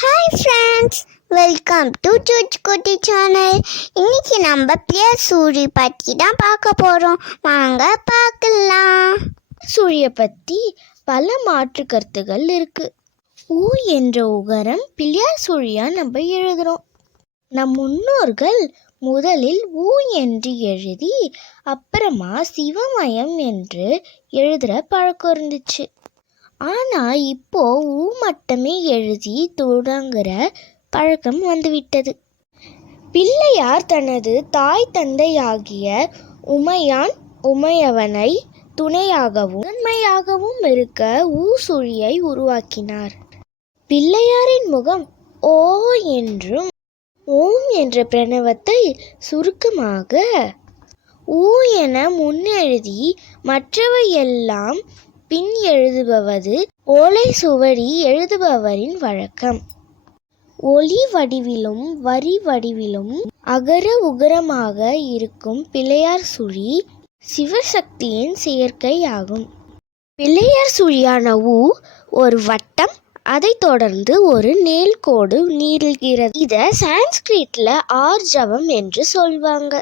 Hi friends, welcome to குட்டி channel. இன்னைக்கு நம்ம பிள்ளையார் சூரி பற்றி தான் பார்க்க போகிறோம். வாங்க பார்க்கலாம். சூரிய பற்றி பல மாற்று கருத்துகள் இருக்கு. ஊ என்ற உகரம் பிள்ளையார் சூழியா நம்ம எழுதுகிறோம். நம் முன்னோர்கள் முதலில் ஊ என்று எழுதி அப்புறமா சிவமயம் என்று எழுதுகிற பழக்கம் இருந்துச்சு. ஆனால் இப்போ ஊ மட்டுமே எழுதி தொடங்குற பழக்கம் வந்துவிட்டது. பிள்ளையார் தனது தாய் தந்தையாகிய உமையவனை துணையாகவும் முதன்மையாகவும் இருக்க ஊ சுழியை உருவாக்கினார். பிள்ளையாரின் முகம் ஓ என்றும் ஓம் என்ற பிரணவத்தை சுருக்கமாக ஊ என முன்னெழுதி மற்றவையெல்லாம் பின் எழுதுபவது ஓலை சுவடி எழுதுபவரின் வழக்கம். ஒலி வடிவிலும் வரி வடிவிலும் அகர உகரமாக இருக்கும் பிள்ளையார் சுழி சிவசக்தியின் செயற்கை ஆகும். பிள்ளையார் சுழியான ஊ ஒரு வட்டம், அதை தொடர்ந்து ஒரு நேர்கோடு நீள்கிறது. இதை சான்ஸ்கிரிட்ல ஆர்ஜவம் என்று சொல்வாங்க.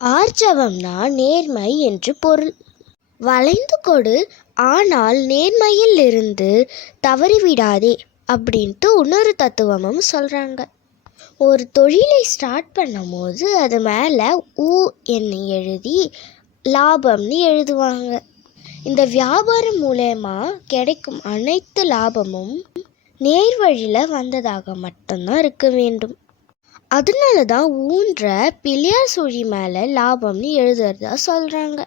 ஆர்ஜவம்னா நேர்மை என்று பொருள். வளைந்து கொடு, ஆனால் நேர்மையில் இருந்து தவறிவிடாதே அப்படின்ட்டு இன்னொரு தத்துவமும் சொல்கிறாங்க. ஒரு தொழிலை ஸ்டார்ட் பண்ணும் போது அது மேலே ஊ என்ன எழுதி லாபம்னு எழுதுவாங்க. இந்த வியாபாரம் மூலமா கிடைக்கும் அனைத்து லாபமும் நேர் வழியில் வந்ததாக மட்டும்தான் இருக்க வேண்டும். அதனால தான் ஊன்ற பிள்ளையார் சுழி மேலே லாபம்னு எழுதுறதா சொல்கிறாங்க.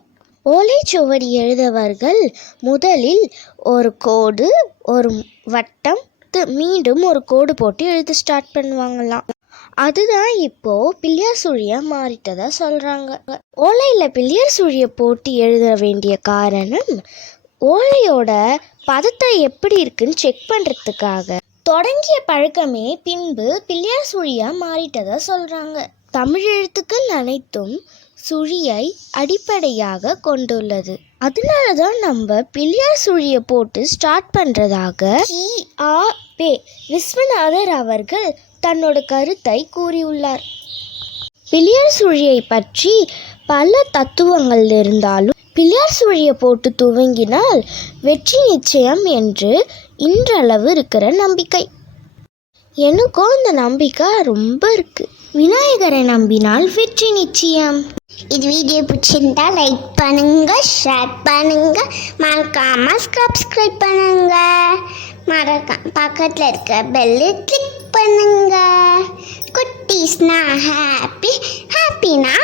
ஓலைச்சுவடி எழுதவர்கள் முதலில் ஒரு கோடு, ஒரு வட்டம், மீண்டும் ஒரு கோடு போட்டு எழுத ஸ்டார்ட் பண்ணுவாங்களாம். அதுதான் இப்போ பிள்ளையார் சுழியா மாறிட்டதா சொல்றாங்க. ஓலையில பிள்ளையார் சுழிய போட்டு எழுத வேண்டிய காரணம் ஓலையோட பதத்தை எப்படி இருக்குன்னு செக் பண்றதுக்காக தொடங்கிய பழக்கமே பின்பு பிள்ளையார் சுழியா மாறிட்டதா சொல்றாங்க. தமிழ் எழுத்துக்கள் அனைத்தும் சுழியை அடிப்படையாக கொண்டுள்ளது. அதனால தான் நம்ம பிள்ளையார் சுழியை போட்டு ஸ்டார்ட் பண்ணுறதாக விஸ்வநாதர் அவர்கள் தன்னோட கருத்தை கூறியுள்ளார். பிள்ளையார் சுழியை பற்றி பல தத்துவங்கள் இருந்தாலும் பிள்ளையார் சுழியை போட்டு துவங்கினால் வெற்றி நிச்சயம் என்று இன்றளவு இருக்கிற நம்பிக்கை. எனக்கும் அந்த நம்பிக்கை ரொம்ப இருக்கு. விநாயகரை நம்பினால் வெற்றி நிச்சயம். இது வீடியோ பிடிச்சிருந்தா லைக் பண்ணுங்க, ஷேர் பண்ணுங்க, மறக்காம சப்ஸ்கிரைப் பண்ணுங்க, பக்கத்தில் இருக்க பெல்லு கிளிக் பண்ணுங்க. குட்டீஸ்னா ஹாப்பினா